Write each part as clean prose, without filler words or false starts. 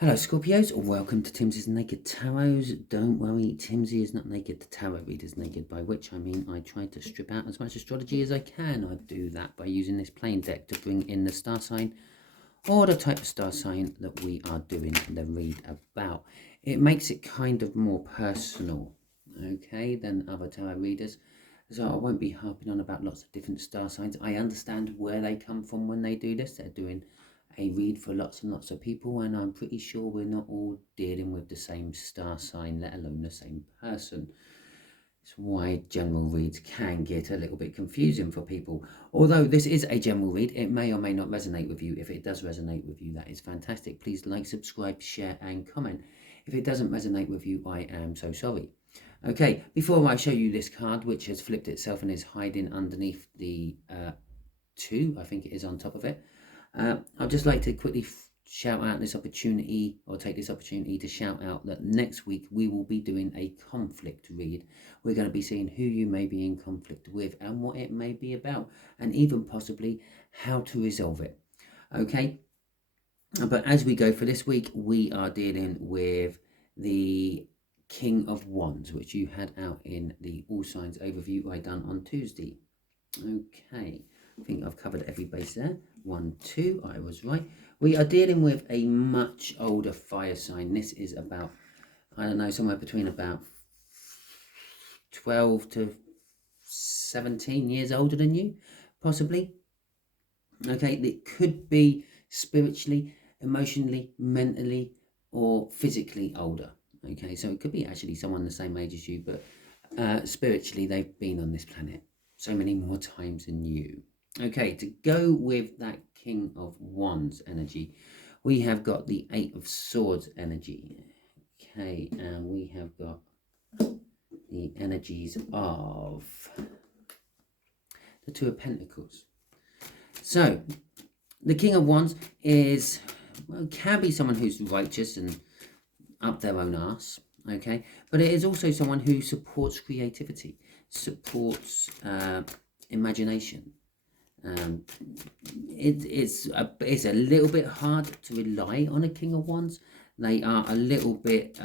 Hello Scorpios, welcome to Timsy's Naked Tarot. Don't worry, Timsy is not naked, the tarot reader's naked, by which I mean I try to strip out as much astrology as I can. I do that by using this plain deck to bring in the star sign or the type of star sign that we are doing the read about. It makes it kind of more personal, okay, than other tarot readers. So I won't be harping on about lots of different star signs. I understand where they come from when they do this. They're doing a read for lots and lots of people, and I'm pretty sure we're not all dealing with the same star sign, let alone the same person. It's why general reads can get a little bit confusing for people. Although this is a general read, it may or may not resonate with you. If it does resonate with you, that is fantastic. Please like, subscribe, share and comment. If it doesn't resonate with you, I am so sorry. Okay, before I show you this card, which has flipped itself and is hiding underneath the 2, I think it is on top of it, I'd just like to quickly shout out this opportunity, or take this opportunity to shout out that next week we will be doing a conflict read. We're going to be seeing who you may be in conflict with and what it may be about, and even possibly how to resolve it. Okay, but as we go for this week, we are dealing with the King of Wands, which you had out in the All Signs overview I done on Tuesday. Okay, I think I've covered every base there. 1, 2, I was right. We are dealing with a much older fire sign. This is about, I don't know, somewhere between about 12 to 17 years older than you, possibly. Okay, it could be spiritually, emotionally, mentally, or physically older. Okay, so it could be actually someone the same age as you, but spiritually they've been on this planet so many more times than you. Okay, to go with that King of Wands energy, we have got the Eight of Swords energy. Okay, and we have got the energies of the Two of Pentacles. So, the King of Wands is, well, can be someone who's righteous and up their own arse, okay? But it is also someone who supports creativity, supports imagination. It's a little bit hard to rely on a King of Wands. They are a little bit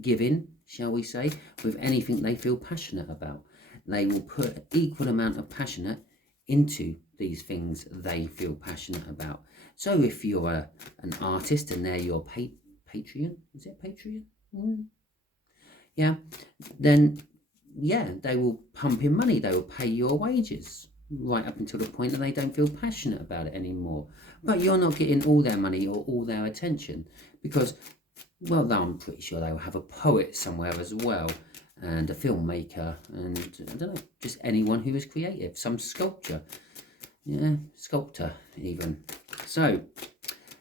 giving, shall we say, with anything they feel passionate about. They will put equal amount of passionate into these things they feel passionate about. So if you're an artist and they're your Patreon, is it Patreon? Yeah, then yeah, they will pump in money, they will pay your wages right up until the point that they don't feel passionate about it anymore. But you're not getting all their money or all their attention because, well, I'm pretty sure they will have a poet somewhere as well, and a filmmaker, and I don't know, just anyone who is creative, some sculpture, yeah, sculptor even. So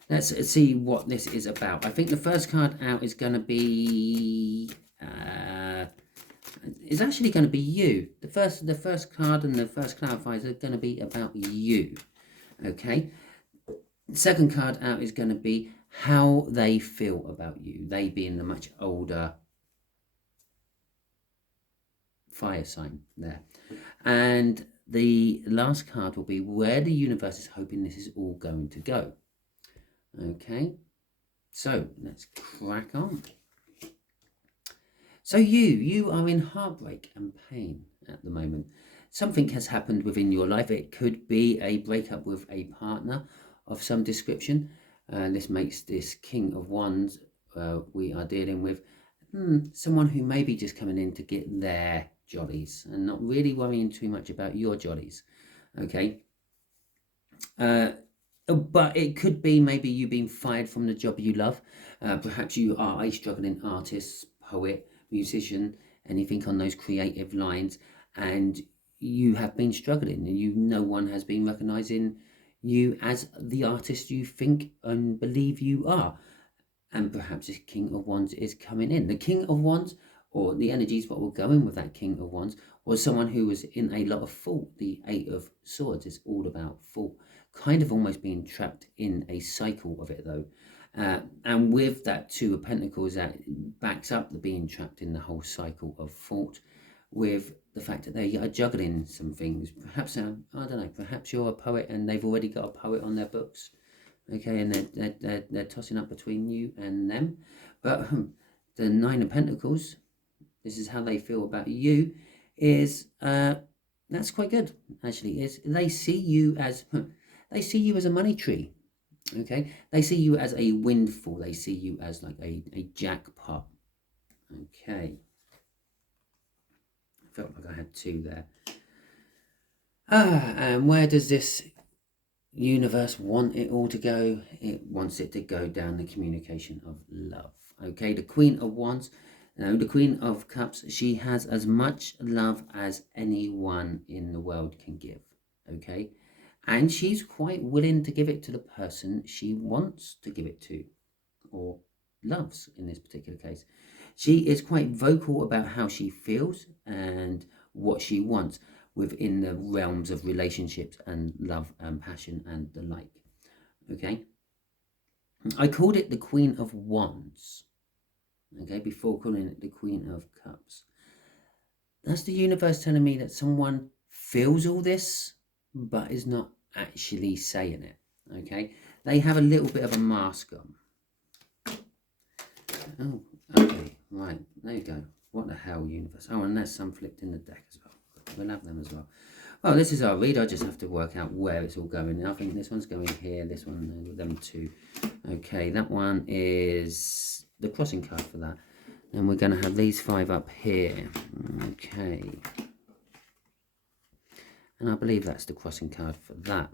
let's see what this is about. I think the first card out is going to be is actually going to be you. The first card and the first clarifiers are going to be about you. Okay. The second card out is going to be how they feel about you. They being the much older fire sign there. And the last card will be where the universe is hoping this is all going to go. Okay. So let's crack on. So you are in heartbreak and pain at the moment. Something has happened within your life. It could be a breakup with a partner of some description. This makes this King of Wands we are dealing with someone who may be just coming in to get their jollies and not really worrying too much about your jollies. Okay. But it could be maybe you being fired from the job you love. Perhaps you are a struggling artist, poet, musician, anything on those creative lines, and you have been struggling and no one has been recognizing you as the artist you think and believe you are. And perhaps this King of Wands is coming in. The King of Wands, or the energies what will go in with that King of Wands, was someone who was in a lot of fault. The Eight of Swords is all about fault, kind of almost being trapped in a cycle of it though. And with that Two of Pentacles, that backs up the being trapped in the whole cycle of fault, with the fact that they are juggling some things. Perhaps, I don't know, perhaps you're a poet and they've already got a poet on their books. Okay, and they're tossing up between you and them. But the Nine of Pentacles, this is how they feel about you, is that's quite good, actually. Is they see you as a money tree. Okay, they see you as a windfall. They see you as like a jackpot. Okay, I felt like I had two there. And where does this universe want it all to go? It wants it to go down the communication of love. Okay, the Queen of Wands, no, the Queen of Cups, she has as much love as anyone in the world can give. Okay, and she's quite willing to give it to the person she wants to give it to, or loves in this particular case. She is quite vocal about how she feels and what she wants within the realms of relationships and love and passion and the like. Okay, I called it the Queen of Wands, okay, before calling it the Queen of Cups. That's the universe telling me that someone feels all this but is not actually saying it. Okay, they have a little bit of a mask on. Oh, okay, right, there you go. What the hell, universe? Oh, and there's some flipped in the deck as well. We'll have them as well. Oh, this is our read. I just have to work out where it's all going. I think this one's going here, this one, them two. Okay, that one is the crossing card for that. And we're going to have these five up here. Okay. And I believe that's the crossing card for that.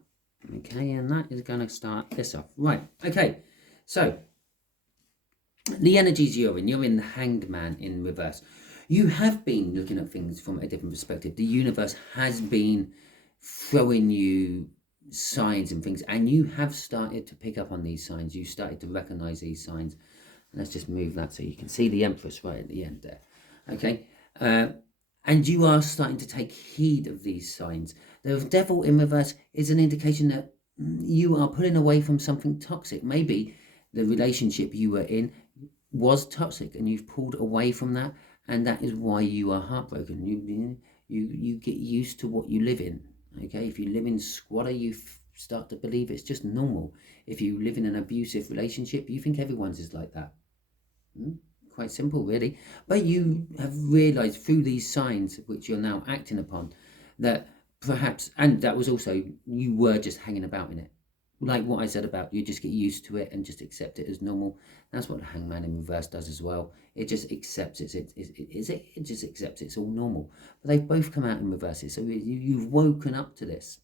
Okay, and that is going to start this off. Right, okay. So, the energies you're in the Hanged Man in reverse. You have been looking at things from a different perspective. The universe has been throwing you signs and things, and you have started to pick up on these signs. You started to recognize these signs. Let's just move that so you can see the Empress right at the end there. Okay, and you are starting to take heed of these signs. The Devil in reverse is an indication that you are pulling away from something toxic. Maybe the relationship you were in was toxic and you've pulled away from that, and that is why you are heartbroken. You get used to what you live in. Okay, if you live in squalor, you start to believe it's just normal. If you live in an abusive relationship, you think everyone's is like that. Quite simple, really. But you have realized through these signs which you're now acting upon that perhaps, and that was also, you were just hanging about in it. Like what I said about you just get used to it and just accept it as normal. That's what the Hangman in reverse does as well. It just accepts it just accepts it's all normal. But they've both come out in reverses. So you've woken up to this.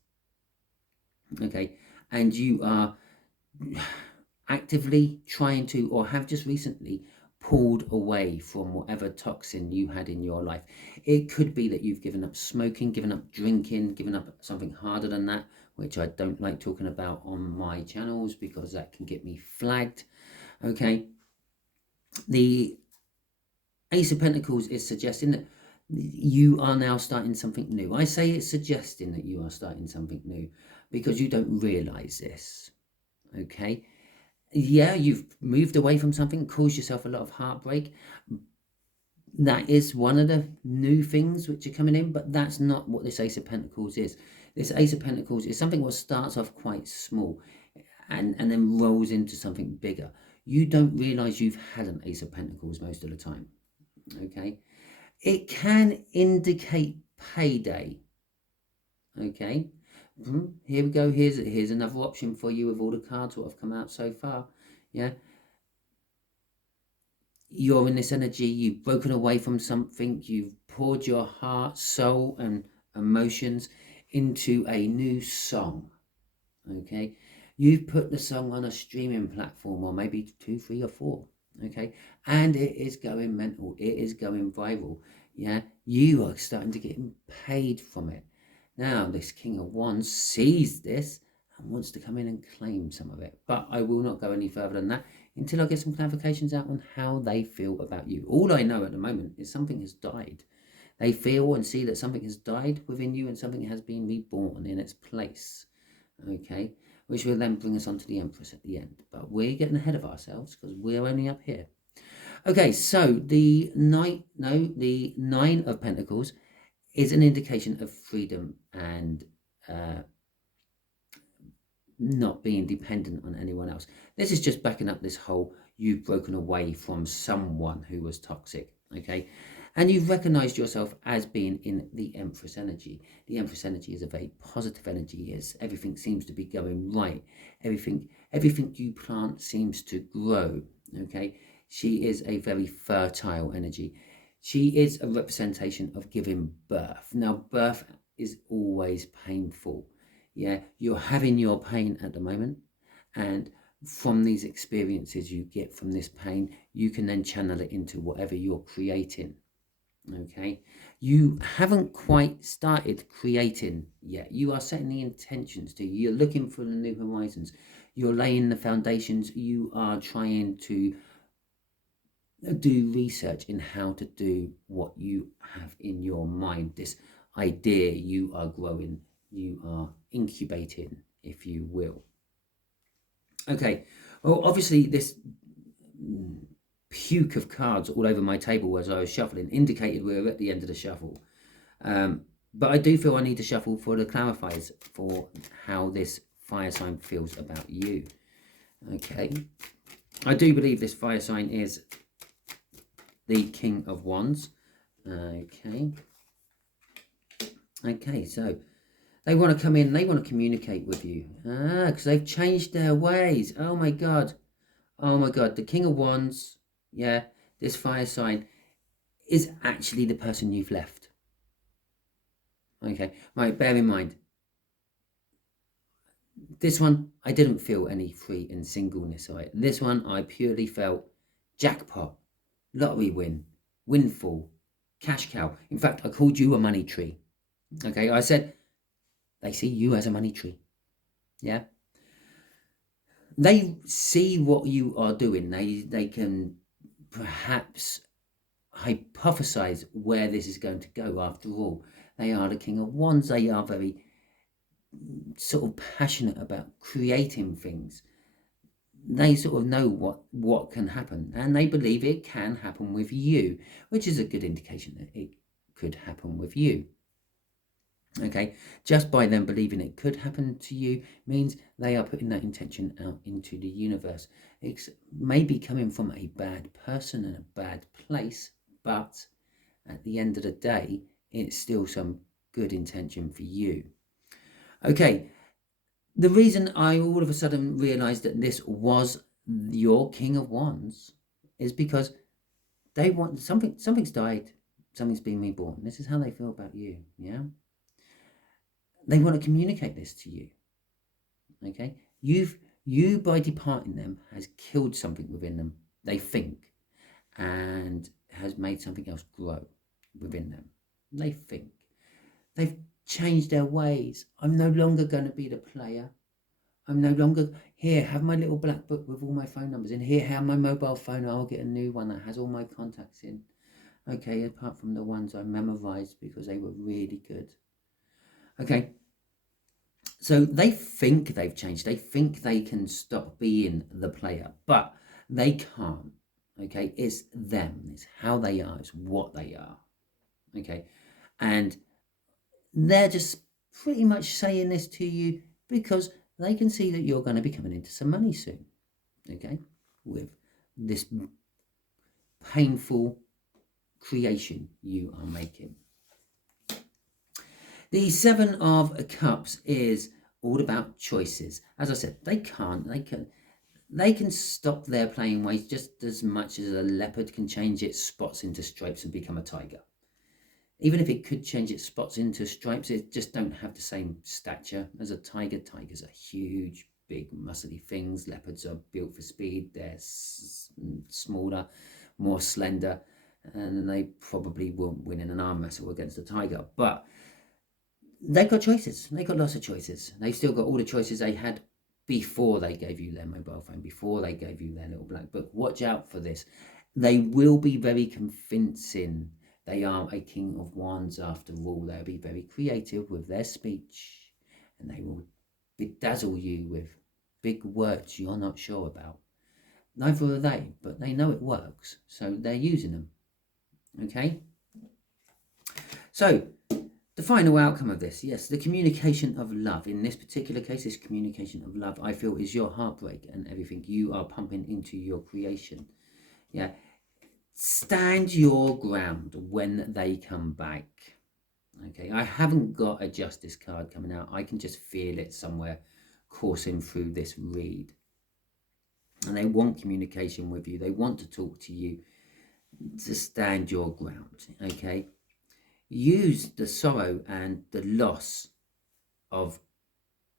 Okay. And you are actively trying to, or have just recently pulled away from whatever toxin you had in your life. It could be that you've given up smoking, given up drinking, given up something harder than that, which I don't like talking about on my channels because that can get me flagged. Okay, the Ace of Pentacles is suggesting that you are now starting something new. I say it's suggesting that you are starting something new because you don't realize this. Okay, yeah, you've moved away from something, caused yourself a lot of heartbreak. That is one of the new things which are coming in, but that's not what this Ace of Pentacles is. This Ace of Pentacles is something that starts off quite small and then rolls into something bigger. You don't realize you've had an Ace of Pentacles most of the time. Okay, it can indicate payday. Okay, here we go. Here's another option for you of all the cards that have come out so far. Yeah, you're in this energy, you've broken away from something, you've poured your heart, soul and emotions into a new song. Okay, you've put the song on a streaming platform, or maybe 2, 3 or 4. Okay, and it is going mental, it is going viral. Yeah, you are starting to get paid from it. Now this King of Wands sees this and wants to come in and claim some of it, but I will not go any further than that until I get some clarifications out on how they feel about you. All I know at the moment is something has died. They feel and see that something has died within you and something has been reborn in its place. Okay, which will then bring us on to the Empress at the end. But we're getting ahead of ourselves because we're only up here. Okay, so the Nine of Pentacles is an indication of freedom and not being dependent on anyone else. This is just backing up this whole you've broken away from someone who was toxic, okay? And you've recognized yourself as being in the Empress energy. The Empress energy is a very positive energy. Is everything seems to be going right. Everything you plant seems to grow, okay? She is a very fertile energy. She is a representation of giving birth. Now, birth is always painful. Yeah, you're having your pain at the moment, and from these experiences you get from this pain, you can then channel it into whatever you're creating. Okay, you haven't quite started creating yet. You are setting the intentions to. You're looking for the new horizons. You're laying the foundations. You are trying to do research in how to do what you have in your mind. This idea you are growing, you are incubating, if you will. Okay, well, obviously this puke of cards all over my table as I was shuffling indicated we were at the end of the shuffle. But I do feel I need to shuffle for the clarifiers for how this fire sign feels about you. Okay, I do believe this fire sign is the King of Wands. Okay, so they want to come in, they want to communicate with you. Because they've changed their ways. Oh my God, the King of Wands, yeah, this fire sign is actually the person you've left. Okay, right, bear in mind, this one, I didn't feel any free and singleness. Right? This one, I purely felt jackpot, lottery win, windfall, cash cow. In fact, I called you a money tree. Okay, I said, they see you as a money tree. Yeah. They see what you are doing. They can perhaps hypothesize where this is going to go. After all, they are the King of Wands. They are very sort of passionate about creating things. They sort of know what can happen, and they believe it can happen with you, which is a good indication that it could happen with you. Okay, just by them believing it could happen to you means they are putting that intention out into the universe. It's maybe coming from a bad person and a bad place, but at the end of the day, it's still some good intention for you. Okay, the reason I all of a sudden realized that this was your King of Wands is because they want something's died, something's been reborn. This is how they feel about you. Yeah, they want to communicate this to you. Okay, you by departing them has killed something within them, they think, and has made something else grow within them. They think they've changed their ways. I'm no longer going to be the player. I'm no longer here. Have my little black book with all my phone numbers in. Here, have my mobile phone. I'll get a new one that has all my contacts in. Okay, apart from the ones I memorized because they were really good. Okay, so they think they've changed. They think they can stop being the player, but they can't. Okay, it's them. It's how they are. It's what they are. Okay, and they're just pretty much saying this to you because they can see that you're going to be coming into some money soon. Okay, with this painful creation you are making. The Seven of Cups is all about choices. As I said, they can stop their playing ways just as much as a leopard can change its spots into stripes and become a tiger. Even if it could change its spots into stripes, it just don't have the same stature as a tiger. Tigers are huge, big, muscly things. Leopards are built for speed. They're smaller, more slender, and they probably won't win in an arm wrestle against a tiger. But they've got choices. They've got lots of choices. They've still got all the choices they had before they gave you their mobile phone, before they gave you their little black book. Watch out for this. They will be very convincing. They are a King of Wands after all. They'll be very creative with their speech, and they will bedazzle you with big words you're not sure about. Neither are they, but they know it works, so they're using them. Okay? So, The final outcome of this, yes, the communication of love. In this particular case, this communication of love, I feel, is your heartbreak and everything you are pumping into your creation. Yeah. Stand your ground when they come back. Okay, I haven't got a justice card coming out. I can just feel it somewhere coursing through this read. And they want communication with you. They want to talk to you, to stand your ground. Okay, use the sorrow and the loss of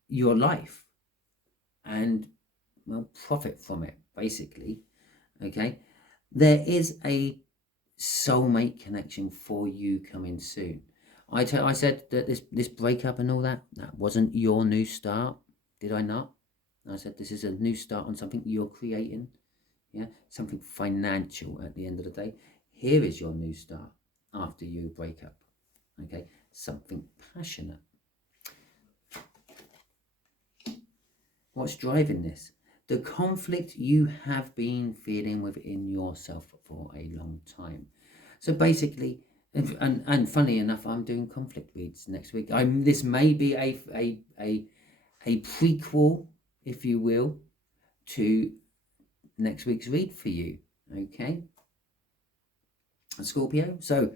your life and, well, profit from it, basically. Okay, there is a soulmate connection for you coming soon. I said that this breakup and all that wasn't your new start, did I not? I said this is a new start on something you're creating, yeah, something financial at the end of the day. Here is your new start after you break up, okay, something passionate. What's driving this? The conflict you have been feeling within yourself for a long time. So basically, and funny enough, I'm doing conflict reads next week. This may be a prequel, if you will, to next week's read for you. Okay, Scorpio. So,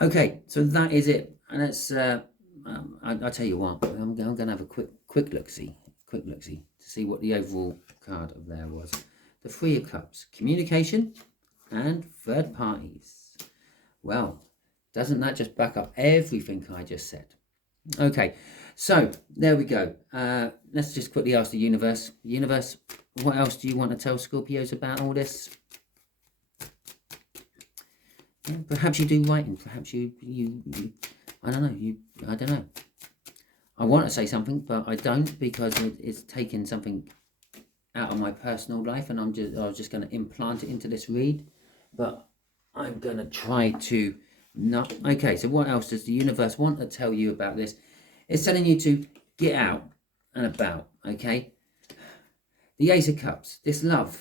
okay, so that is it, and that's. I'll tell you what. I'm going to have a quick look-see to see what the overall card of there was. The Three of Cups, communication and third parties. Well, doesn't that just back up everything I just said? Okay, so there we go. Let's just quickly ask the universe. Universe, what else do you want to tell Scorpios about all this? Yeah, perhaps you do writing. Perhaps you I don't know. I don't know. I want to say something, but I don't, because it's taking something out of my personal life, and I was just going to implant it into this read, but I'm going to try to not. Okay, so what else does the universe want to tell you about this? It's telling you to get out and about, okay? The Ace of Cups, this love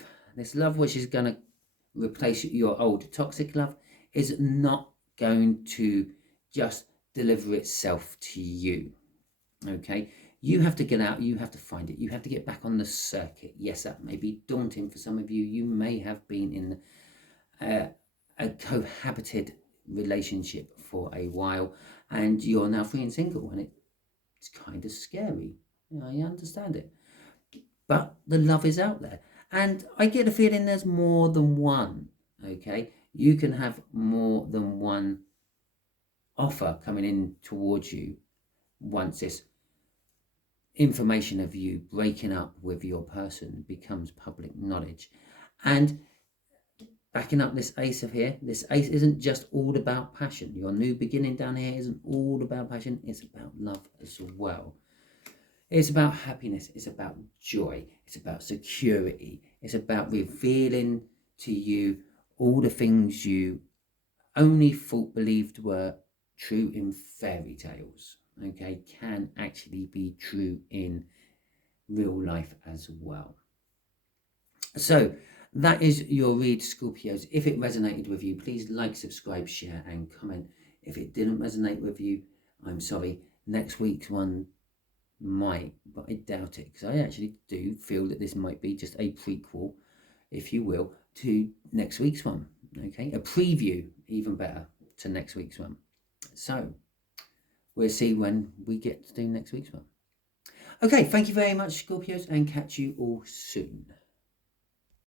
which is going to replace your old toxic love, is not going to just deliver itself to you, okay? You have to get out, you have to find it, you have to get back on the circuit. Yes, that may be daunting for some of you. You may have been in a cohabited relationship for a while, and you're now free and single, and it's kind of scary. I understand it, but the love is out there, and I get a feeling there's more than one. Okay, you can have more than one offer coming in towards you once this information of you breaking up with your person becomes public knowledge. And backing up this ace of here, this ace isn't just all about passion. Your new beginning down here isn't all about passion, it's about love as well. It's about happiness, it's about joy, it's about security, it's about revealing to you all the things you only believed were true in fairy tales, okay, can actually be true in real life as well. So that is your read, Scorpios. If it resonated with you, please like, subscribe, share and comment. If it didn't resonate with you, I'm sorry. Next week's one might, but I doubt it, because I actually do feel that this might be just a prequel, if you will, to next week's one. Okay, a preview, even better, to next week's one. So we'll see when we get to do next week's one. Okay, thank you very much, Scorpios, and catch you all soon.